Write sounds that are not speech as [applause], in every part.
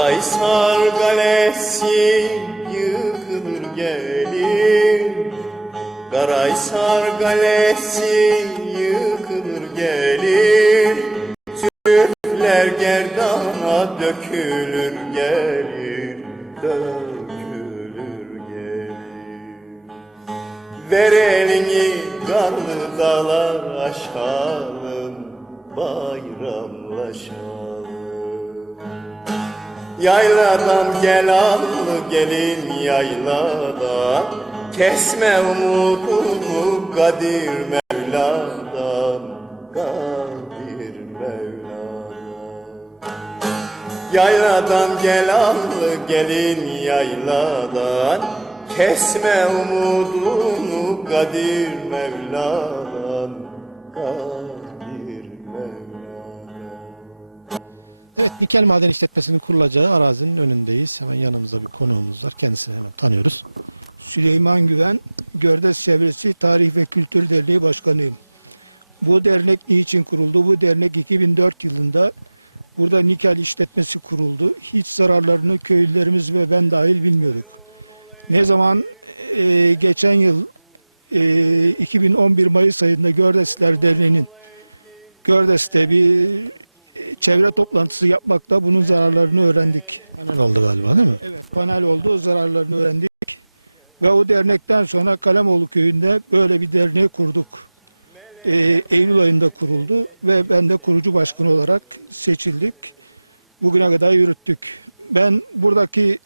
Karahisar Kalesi yıkılır gelir Karahisar Kalesi yıkılır gelir Türkler gerdana dökülür gelir Dökülür gelir Ver elini karlı dağlar aşalım Bayramlaşalım Yayladan gel allı gelin yayladan Kesme umudunu Kadir Mevla'dan Kadir Mevla'dan. Yayladan gel allı gelin yayladan Kesme umudunu Kadir Mevla'dan [laughs] Evet, Nikel Maden İşletmesi'nin kurulacağı arazinin önündeyiz. Hemen yanımızda bir konuğumuz var. Kendisini hemen tanıyoruz. Süleyman Güven, Gördes Çevresi Tarih ve Kültür Derneği Başkanıyım. Bu dernek niçin kuruldu? Bu dernek 2004 yılında burada nikel işletmesi kuruldu. Hiç zararlarını köylülerimiz ve ben dahil bilmiyorduk. Ne zaman e, geçen yıl e, 2011 Mayıs ayında Gördesler Derneği'nin Gördes'te bir çevre toplantısı yapmakta bunun zararlarını öğrendik. Panel oldu galiba değil mi? Evet panel oldu. Zararlarını öğrendik. Ve o dernekten sonra Kalemoğlu köyünde böyle bir derneği kurduk. Ee, Eylül ayında kuruldu ve ben de kurucu başkan olarak seçildik. Bugüne kadar yürüttük. Ben buradaki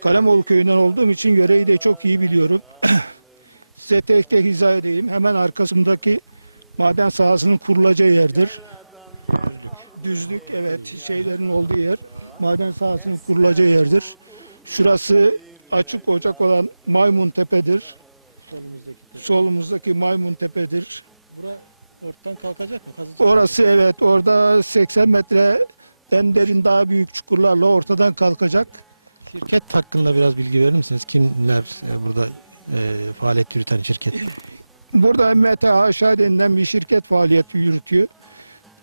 Kalemoğlu köyünden olduğum için yöreyi de çok iyi biliyorum. [clears throat] Size tek tek izah edeyim. Hemen arkasındaki maden sahasının kurulacağı yerdir. Düzlük. Düzlük evet şeylerin olduğu yer maden sahasının kurulacağı yerdir. Şurası açık ocak olan Maymun Tepe'dir. Solumuzdaki Solumuzdaki Maymun Tepe'dir. Bura ortadan kalkacak mı? Kazılacak Orası evet orada 80 metreden derin daha büyük çukurlarla ortadan kalkacak. Şirket hakkında biraz bilgi verir misiniz? Kimler e, burada e, faaliyet yürüten şirket? Burada MTH denilen bir şirket faaliyeti yürütüyor.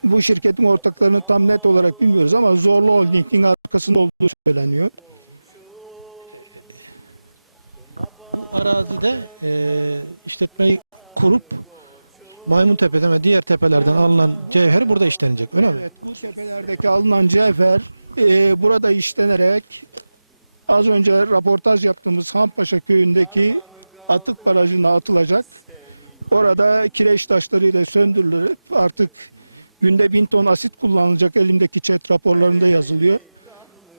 Bu şirketin ortaklarını tam net olarak bilmiyoruz ama Zorlu Holding'in arkasında olduğu söyleniyor. Bu arazide e, işletmeyi kurup Maymuntepe'den ve diğer tepelerden alınan cevher burada işlenecek öyle mi? Evet bu tepelerdeki alınan cevher e, burada işlenerek az önce raportaj yaptığımız Hampaşa köyündeki atık barajına atılacak. Orada kireç taşlarıyla söndürülüp artık günde bin ton asit kullanılacak elimdeki chat raporlarında yazılıyor.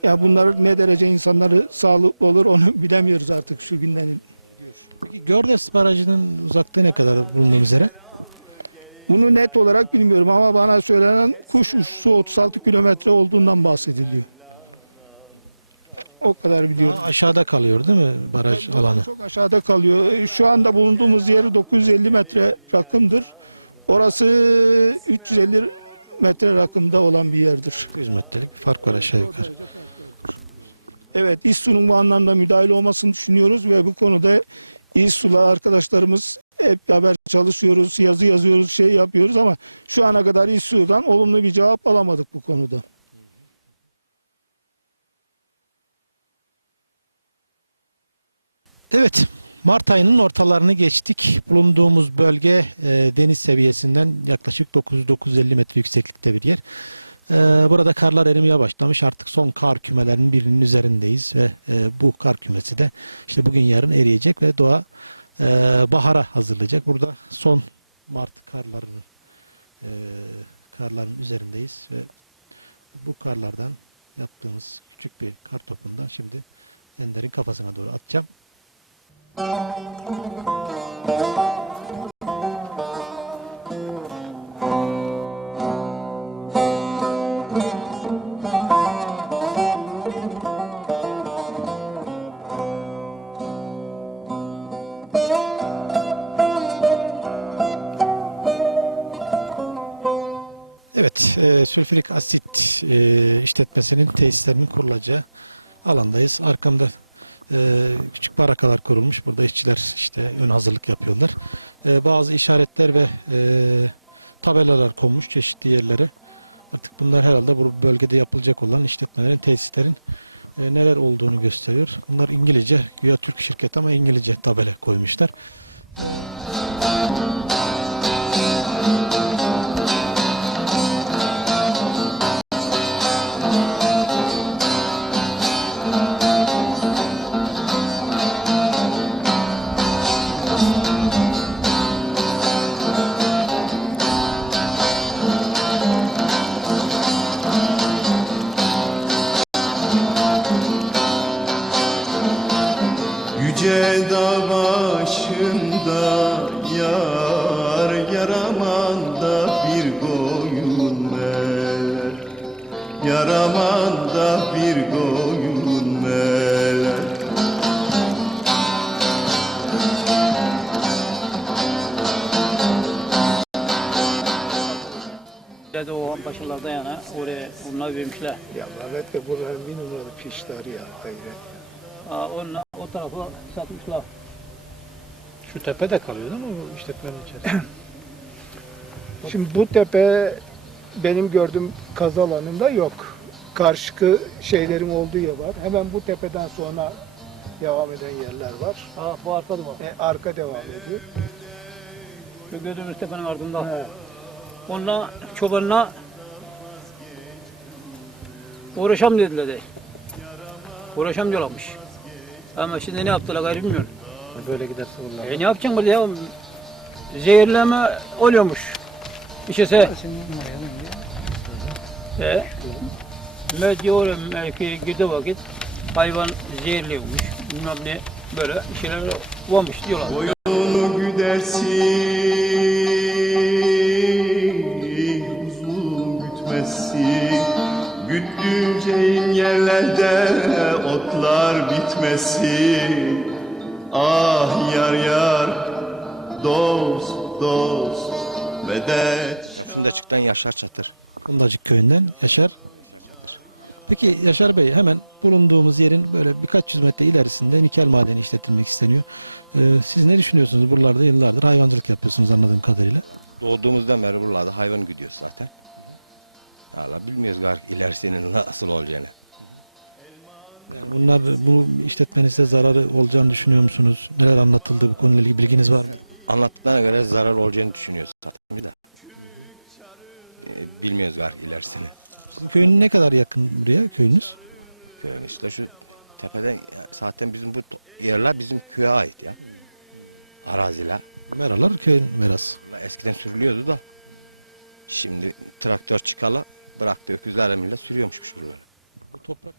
Ya bunlar ne derece insanları sağlıklı olur onu [laughs] bilemiyoruz artık şu günden. Peki Gördes Barajı'nın uzaklığı ne kadar bulunduğumuz yere? Bunu net olarak bilmiyorum ama bana söylenen kuş uçuşu 36 kilometre olduğundan bahsediliyor. O kadar biliyorum. Daha aşağıda kalıyor değil mi baraj alanı? Çok aşağıda kalıyor. Şu anda bulunduğumuz yeri 950 metre rakımdır. Orası 350 metre rakımda olan bir yerdir. 100 metrelik bir fark var aşağı yukarı. Evet, İSSU'nun bu anlamda müdahale olmasını düşünüyoruz ve bu konuda İSSU'la arkadaşlarımız hep beraber çalışıyoruz, yazı yazıyoruz, şey yapıyoruz ama şu ana kadar İSSU'dan olumlu bir cevap alamadık bu konuda. Evet, Mart ayının ortalarını geçtik. Bulunduğumuz bölge e, deniz seviyesinden yaklaşık 900-950 metre yükseklikte bir yer. E, burada karlar erimeye başlamış. Artık son kar kümelerinin birinin üzerindeyiz ve e, bu kar kümesi de işte bugün yarın eriyecek ve doğa e, bahara hazırlayacak. Burada son Mart karlarını e, karların üzerindeyiz ve bu karlardan yaptığımız küçük bir kar topundan şimdi Ender'in kafasına doğru atacağım. Evet, e, sülfürik asit e, işletmesinin tesislerinin kurulacağı alandayız. Arkamda e, küçük barakalar kurulmuş. Burada işçiler işte ön hazırlık yapıyorlar. E, bazı işaretler ve e, tabelalar konmuş çeşitli yerlere. Artık bunlar herhalde bu bölgede yapılacak olan işletmelerin, tesislerin e, neler olduğunu gösteriyor. Bunlar İngilizce, güya Türk şirket ama İngilizce tabela koymuşlar. Yüce dağ başında yar Yaramanda bir koyun meler Yaramanda bir koyun meler Dedi o başlarda yana oraya onlar vermişler. Ya evet de bunların bir numaralı pişler ya hayret. Aa, onunla, o tarafı satmışlar. Şu tepede kalıyor değil mi bu işletmenin içerisinde? Şimdi bu tepe benim gördüğüm kaz alanında yok. Karşıkı şeylerin olduğu yer var. Hemen bu tepeden sonra devam eden yerler var. Aa, bu arkada bak. E, arka devam ediyor. Şu gördüğümüz tepenin ardında. He. Onunla çobanla uğraşam dediler de. Uğraşam diyorlarmış. Ama şimdi ne yaptılar gayrı bilmiyorum. Böyle giderse bunlar. E ne yapacaksın burada ya? Zehirleme oluyormuş. İşte e, belki oraya belki gide vakit hayvan zehirliyormuş. Bilmem ne böyle şeyler olmuş diyorlar. Boyunu güdersin bitmesin Ah yar yar Dost dost Medet Fındıçık'tan Yaşar Çatır. Fundacık köyünden Yaşar. Peki Yaşar Bey hemen bulunduğumuz yerin böyle birkaç yüz metre ilerisinde nikel madeni işletilmek isteniyor. Ee, siz ne düşünüyorsunuz? Buralarda yıllardır hayvancılık yapıyorsunuz anladığım kadarıyla. Doğduğumuzdan beri buralarda hayvan gidiyoruz zaten. Valla bilmiyoruz gar ilerisinin nasıl olacağını. Yani bunlar bu işletmenizde zararı olacağını düşünüyor musunuz? Neler anlatıldı bu konuyla ilgili bilginiz var mı? Anlattıklarına göre zarar olacağını düşünüyoruz zaten de. Ee, Bilmiyoruz gar ilerisini. Sizin köyün ne kadar yakın buraya köyünüz? Köyün işte şu tepeden zaten bizim bu to- yerler bizim köye ait ya. Araziler. Meralar köyün merası. Bunlar Eskiden sürülüyordu da. Şimdi traktör çıkalı bıraktı öküzlerle millet sürüyormuş buraları. Bu toprak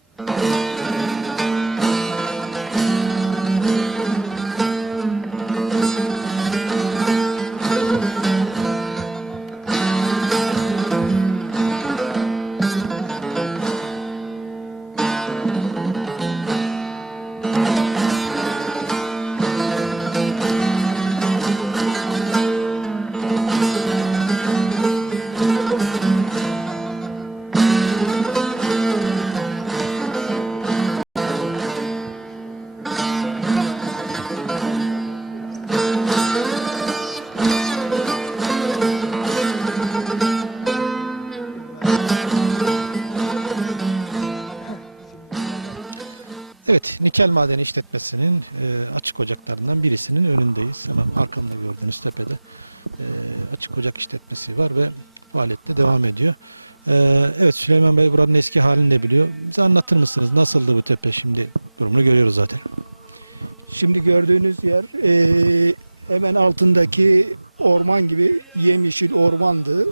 Evet, nikel madeni işletmesinin e, açık ocaklarından birisinin önündeyiz. Hemen arkamda gördüğünüz tepede e, açık ocak işletmesi var ve faaliyette devam ediyor. E, evet Süleyman Bey buranın eski halini de biliyor. Bize anlatır mısınız? Nasıldı bu tepe şimdi? Durumunu görüyoruz zaten. Şimdi gördüğünüz yer eee, hemen altındaki orman gibi yemyeşil ormandı.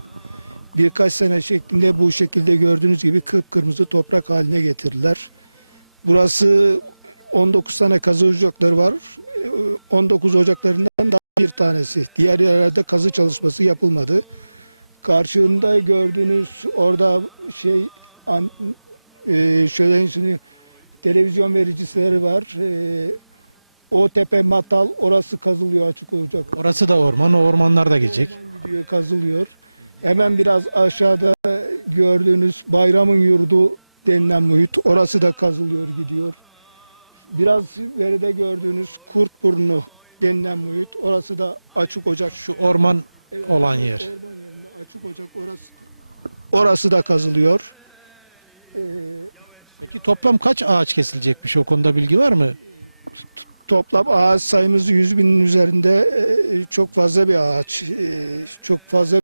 Birkaç sene şeklinde bu şekilde gördüğünüz gibi kıpkırmızı toprak haline getirdiler. Burası 19 tane kazı ocakları var. Eee, 19 ocaklarından da bir tanesi. Diğer yerlerde kazı çalışması yapılmadı. Karşında gördüğünüz orada şey an, eee, şöyle şimdi televizyon vericileri var. Eee, o tepe matal orası kazılıyor açık olacak. Orası da orman, o ormanlar da gidecek. Orman gidiyor kazılıyor. Hemen biraz aşağıda gördüğünüz bayramın yurdu denilen muhit orası da kazılıyor gidiyor. Biraz veride gördüğünüz Kurtburnu denilen muhit orası da açık ocak. Şu orman Evet, olan yer. Orman yerinde açık ocak orası Orası da kazılıyor. Ee, Peki toplam kaç ağaç kesilecekmiş? O konuda bilgi var mı? toplam ağaç sayımız 100 binin üzerinde e, çok fazla bir ağaç. e, Çok fazla